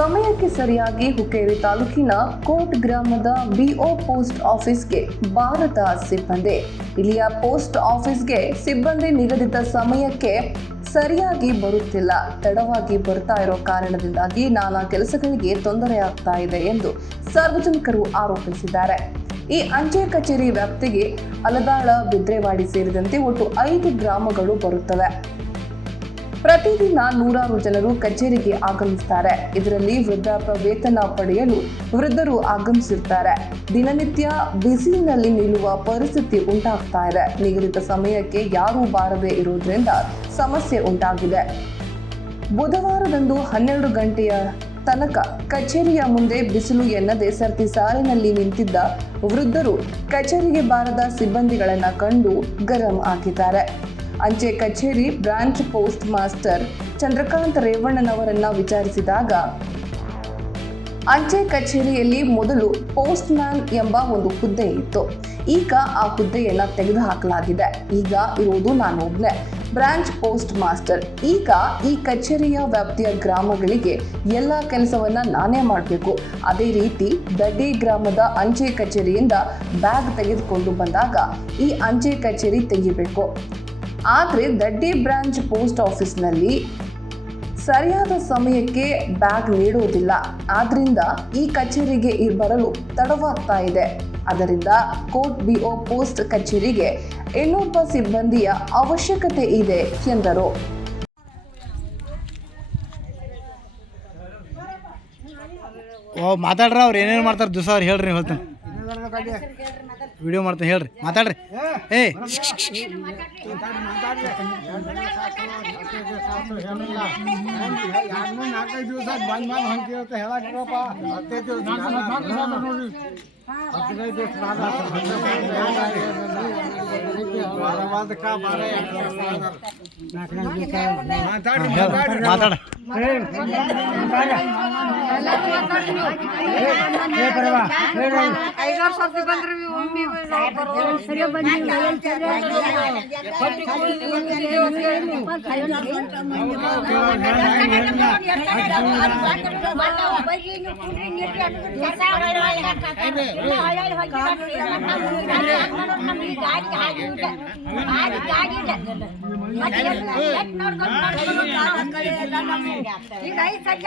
ಸಮಯಕ್ಕೆ ಸರಿಯಾಗಿ ಹುಕ್ಕೇರಿ ತಾಲೂಕಿನ ಕೋಟ್ ಗ್ರಾಮದ ಬಿಒ ಪೋಸ್ಟ್ ಆಫೀಸ್ಗೆ ಭಾರತ ಸಿಬ್ಬಂದಿ. ಇಲ್ಲಿಯ ಪೋಸ್ಟ್ ಆಫೀಸ್ಗೆ ಸಿಬ್ಬಂದಿ ನಿಗದಿತ ಸಮಯಕ್ಕೆ ಸರಿಯಾಗಿ ಬರುತ್ತಿಲ್ಲ. ತಡವಾಗಿ ಬರ್ತಾ ಇರೋ ಕಾರಣದಿಂದಾಗಿ ನಾನಾ ಕೆಲಸಗಳಿಗೆ ತೊಂದರೆ ಆಗ್ತಾ ಇದೆ ಎಂದು ಸಾರ್ವಜನಿಕರು ಆರೋಪಿಸಿದ್ದಾರೆ. ಈ ಅಂಚೆ ಕಚೇರಿ ವ್ಯಾಪ್ತಿಗೆ ಅಲದಾಳ, ಬಿದ್ರೆವಾಡಿ ಸೇರಿದಂತೆ ಒಟ್ಟು ಐದು ಗ್ರಾಮಗಳು ಬರುತ್ತವೆ. ಪ್ರತಿದಿನ ನೂರಾರು ಜನರು ಕಚೇರಿಗೆ ಆಗಮಿಸುತ್ತಾರೆ ಇದರಲ್ಲಿ ವೃದ್ಧಾಪ್ಯ ವೇತನ ಪಡೆಯಲು ವೃದ್ಧರು ಆಗಮಿಸಿರುತ್ತಾರೆ ದಿನನಿತ್ಯ ಬಿಸಿಲಿನಲ್ಲಿ ನಿಲ್ಲುವ ಪರಿಸ್ಥಿತಿ ಉಂಟಾಗ್ತಾ ಇದೆ. ನಿಗದಿತ ಸಮಯಕ್ಕೆ ಯಾರೂ ಬಾರದೆ ಇರುವುದರಿಂದ ಸಮಸ್ಯೆ ಉಂಟಾಗಿದೆ. ಬುಧವಾರದಂದು ಹನ್ನೆರಡು ಗಂಟೆಯ ತನಕ ಕಚೇರಿಯ ಮುಂದೆ ಬಿಸಿಲು ಎನ್ನದೆ ಸರ್ತಿ ಸಾಲಿನಲ್ಲಿ ನಿಂತಿದ್ದ ವೃದ್ಧರು ಕಚೇರಿಗೆ ಬಾರದ ಸಿಬ್ಬಂದಿಗಳನ್ನು ಕಂಡು ಗರಂ ಆಗಿದ್ದಾರೆ. ಅಂಚೆ ಕಚೇರಿ ಬ್ರಾಂಚ್ ಪೋಸ್ಟ್ ಮಾಸ್ಟರ್ ಚಂದ್ರಕಾಂತ್ ರೇವಣ್ಣನವರನ್ನ ವಿಚಾರಿಸಿದಾಗ, ಅಂಚೆ ಕಚೇರಿಯಲ್ಲಿ ಮೊದಲು ಪೋಸ್ಟ್ ಮ್ಯಾನ್ ಎಂಬ ಒಂದು ಹುದ್ದೆ ಇತ್ತು. ಈಗ ಆ ಹುದ್ದೆಯನ್ನ ತೆಗೆದುಹಾಕಲಾಗಿದೆ. ಈಗ ಇರುವುದು ನಾನು ಒಬ್ನೇ ಬ್ರಾಂಚ್ ಪೋಸ್ಟ್ ಮಾಸ್ಟರ್. ಈಗ ಈ ಕಚೇರಿಯ ವ್ಯಾಪ್ತಿಯ ಗ್ರಾಮಗಳಿಗೆ ಎಲ್ಲ ಕೆಲಸವನ್ನ ನಾನೇ ಮಾಡಬೇಕು. ಅದೇ ರೀತಿ ದಡ್ಡಿ ಗ್ರಾಮದ ಅಂಚೆ ಕಚೇರಿಯಿಂದ ಬ್ಯಾಗ್ ತೆಗೆದುಕೊಂಡು ಬಂದಾಗ ಈ ಅಂಚೆ ಕಚೇರಿ ತೆಗಿಬೇಕು. ಆದರೆ ದಡ್ಡಿ ಬ್ರಾಂಚ್ ಪೋಸ್ಟ್ ಆಫೀಸ್ನಲ್ಲಿ ಸರಿಯಾದ ಸಮಯಕ್ಕೆ ಬ್ಯಾಗ್ ನೀಡುವುದಿಲ್ಲ. ಆದ್ದರಿಂದ ಈ ಕಚೇರಿಗೆ ಬರಲು ತಡವಾಗ್ತಾ ಇದೆ. ಅದರಿಂದ ಕೋರ್ಟ್ ಬಿಒ ಪೋಸ್ಟ್ ಕಚೇರಿಗೆ ಇನ್ನೊಬ್ಬ ಸಿಬ್ಬಂದಿಯ ಅವಶ್ಯಕತೆ ಇದೆ ಎಂದರು. ಓ ಮಾತಾಡ್ರ ಅವ್ರು ಏನೇನು ಮಾಡ್ತಾರೆ ದಿವಸ ಅವ್ರು ಹೇಳ್ರಿ ಹೇಳ್ತೇನೆ. ವಿಡಿಯೋ ಮಾಡ್ತೇನೆ ಹೇಳ್ರಿ. ಮಾತಾಡ್ರಿ. ಏ ನಾಲ್ಕೈದು ದಿವಸ ಬಂದ್ ಬಂದ್ ಹೊಂಟಿರುತ್ತೆ ಹೇಳಕ್ರಪ್ಪ ಹತ್ತೈದು ದಿವಸ ಹದಿನೈದು ದಿವಸ ಮಾತಾಡಿ ಮಾತಾಡ ಐದಾರು ಸರ್ತಿ ಬಂದ್ರಿ ಒಮ್ಮೆ ಸರಿ ಈಗ ಐದು ಸಜ್ಜ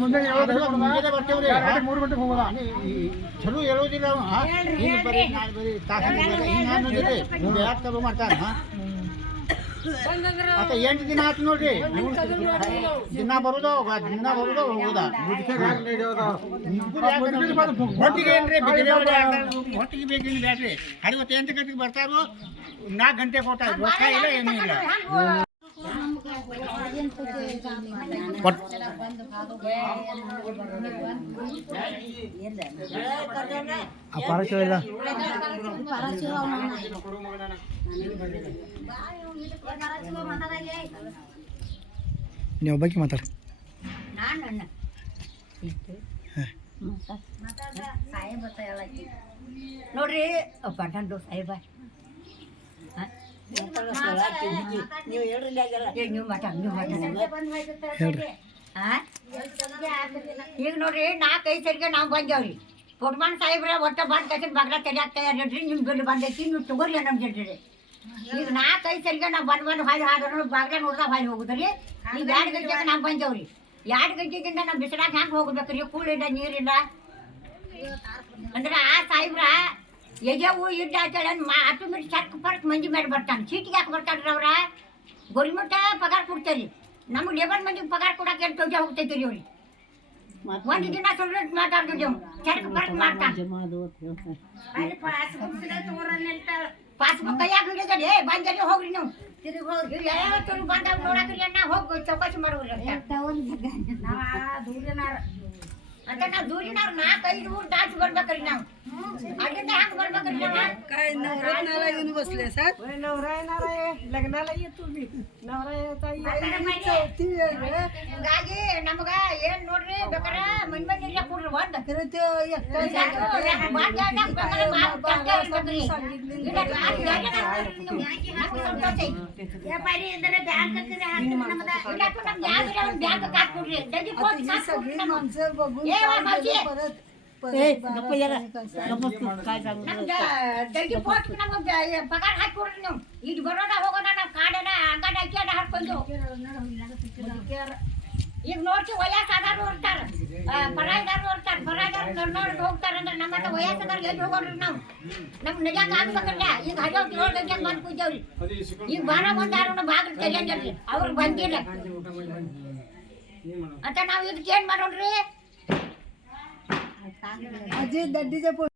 ಮುಂದೆ ಮೂರು ಗಂಟೆಗೆ ಹೋಗೋದ? ಚಲೋ ಹೇಳೋದಿಲ್ಲ ಹಿಂಗ್ ಬರೀ ನಾಳೆ ಬರೀ ಹಿಂಗ್ ಅನ್ನೋದಿಲ್ಲ ಚಲೋ ಮಾಡ್ತಾರ ಮತ್ತೆ ಎಂಟು ದಿನ ಆಯ್ತು ನೋಡ್ರಿ. ದಿನ ಬರುದು ದಿನ ಬರುದು ಹೋಗುದ? ಹೊಟ್ಟಿಗೆ ಏನ್ರಿ. ಹೊಟ್ಟಿಗೆ ಬೇಕೇನು ಬೇಡ್ರಿ ಐವತ್ತು ಎಂಟು ಗಂಟೆಗೆ ಬರ್ತಾರೋ ನಾಲ್ಕು ಗಂಟೆ ಕೊಟ್ಟ ಇಲ್ಲ ಏನೂ ಇಲ್ಲ ಒಟ್ ಆ ಪಾರಚು ಇಲ್ಲ. ನೀವು ಒಬ್ಬಾಕಿ ಮಾತಾಡಿ. ನೋಡ್ರಿ ಪಟ್ಟಂದು ಸಾಹೇಬ. ಈಗ ನೋಡ್ರಿ ನಾಲ್ಕೈದು ಸರಿಗೆ ನಾವು ಬಂದೇವ್ರಿ ಪೊಟ್ಮಾನ್ ಸಾಹೇಬ್ರ ಒಟ್ಟ ಬಂದು ಕಸಿನ ಬಾಗ್ಲ ತೆರಿಯಾಕ ತಯಾರಿ ನಿಮ್ಮ ಬಿಲ್ ಬಂದೈತಿ ನೀವು ತಗೋರಿ ನಮ್ ಜಡ್ರಿ ಈಗ ನಾಲ್ಕೈದು ಸರಿಗೆ ನಾವು ಬಂದ್ ಬಂದು ಹಾಯ್ ಹಾಡ್ರು ಬಾಗ್ಲ ನೋಡ್ದಾಗ ಹಾಯ್ ಹೋಗುದ್ರಿ ಈಗ ಎರಡು ಗಂಟೆಗೆ ನಾವು ಬಂದೇವ್ರಿ ಎರಡು ಗಂಟೆಗಿಂತ ನಾವು ಬಿಸಿಲಾಗ ಹೆಂಗೆ ಹೋಗ್ಬೇಕ್ರಿ ಕೂಳಿಲ್ಲ ನೀರಿಲ್ಲ ಅಂದ್ರೆ ಆ ಸಾಹೇಬ್ರ ಎಜವು ಇಡ್ಡ ಅಂತೇಳಿ ಮಾ ಚಕ್ ಚರ್ಕ್ ಪರ್ಕ್ ಮಂದಿ ಮೇಲೆ ಬರ್ತಾನೆ. ಚೀಟಿಗೆ ಯಾಕೆ ಬರ್ತಾರ್ರಿ ಅವ್ರ? ಗೌರ್ಮೆಂಟ ಪಗಾರ ಕೊಡ್ತೇರಿ. ನಮ್ಗೆ ಲೇಬರ್ ಮಂದಿಗೆ ಪಗಾರ ಕೊಡಕ್ಕೆ ಎಷ್ಟು ಟೋಜ ಹೋಗ್ತೈತಿ ರೀ ಅವ್ರಿಗೆ. ಒಂದು ದಿನ ಸುಳ್ಳು ಮಾತಾಡ್ತಿದ್ದೆವು ಚರ್ಕ್ ಪರ್ಕ್ ಮಾಡ್ತಾನೆ. ಪಾಸ್ಬುಕ್ ಕೈಯಾಗ ಹಿಡಿದ್ರಿ ಏ ಬಂದರಿ ಹೋಗ್ರಿ ನೀವು. ತಿರುಗಿ ಹೋಗ್ರಿ. ಯಾವತ್ತು ಬಂದಾಗ ನೋಡಕ್ರಿ ಅಣ್ಣ. ಹೋಗಿ ಚೌಕಾಸಿ ಮಾಡುವ ಅಂತ. ಅಂತ ನಾವು ದೂರಿನವ್ರು ನಾಲ್ಕು ಐದು ಊರು ದಾಟಿ ಬರ್ಬೇಕ್ರಿ ನಾವು ಅಲ್ಲಿಂದ ಹ್ಯಾಂಗ ಬರ್ಬೇಕ್ರಿ ನಾವು काय नवरत्नाला येऊन बसले सर नवरा येणार आहे लग्नाला ये तुम्ही नवरा येत चौथी वेळ रे. ಹಿಂಗಾಗಿ ನಮಗ ಏನ್ ನೋಡ್ರಿ ಬೇಕಾರೆ ಮನ್ ಮಂದಿ ಇಲ್ಲ ಕೊಡ್ರಿ ಒಂದ್ खरं ते एकटा ಹಿಂಗಾಗಿ ಬಾಳ್ ಜಾಗ ಬೇಕಾರೆ ಬಾಳ್ ಜಾಗ ಇರ್ಬೇಕ್ರಿ. ಇಲ್ಲ ಯಾರ್ ಜಾಗ ನಮ್ಗೆ ಸಂತೋಷ ಐತಿ. ಇಲ್ಲ ತೂ ನಮ್ಗೆ ಯಾವ್ದು ಇಲ್ಲ ಒಂದ್ ಬ್ಯಾಗ್ ಹಾಕ್ಕೊಡ್ರಿ. ದಗಿ आता ಕೊಟ್ಟು ही ಹಾಕ್ಕೊಡ್ರಿ सगळी ನಮ್ಗೆ. माणसं बघून ए, ಪಗಾರ ಹಾಕಿಕೊಡ್ರಿ ನೀವು. ಈಗ ಬರೋಣ ಹೋಗೋಣ ನಾವು ಕಾಡನ ಅಂಗಡ ಅಕ್ಕಿ ಅನ್ನ ಈಗ ಈಗ ನೋಡ್ತಿ ವಯಸ್ಸಾದಾರು ಇರ್ತಾರ ಪರಾಯಿದಾರು ಇರ್ತಾರ. ಪರಾಯಿದಾರು ನೋಡ್ ಹೋಗ್ತಾರ ಅಂದ್ರೆ ನಮ್ಮ ಹತ್ರ ವಯಸ್ಸಾದವ್ರಿಗೆ ಎಲ್ಲಿ ಹೋಗೋಣ್ರಿ ನಾವು? ನಮ್ಗೆ ನಿಜಾಕ ಆಗ್ಬೇಕಲ್ಲ ಈಗ ಹಜೋ ಏಳು ಗಂಟೆಗೆ ಬಂದು ಕೂತೇವ್ರಿ. ಈಗ ಬಾರ ಬಂದಾರು ಬಾಗ್ಲು ತೆಗೆಂಗಿಲ್ರಿ ಅವ್ರು ಬಂದಿಲ್ಲ. ಅಂತ ನಾವು ಇದಕ್ಕೆ ಏನ್ ಮಾಡೋಣ್ರಿ? अजय दड्डी से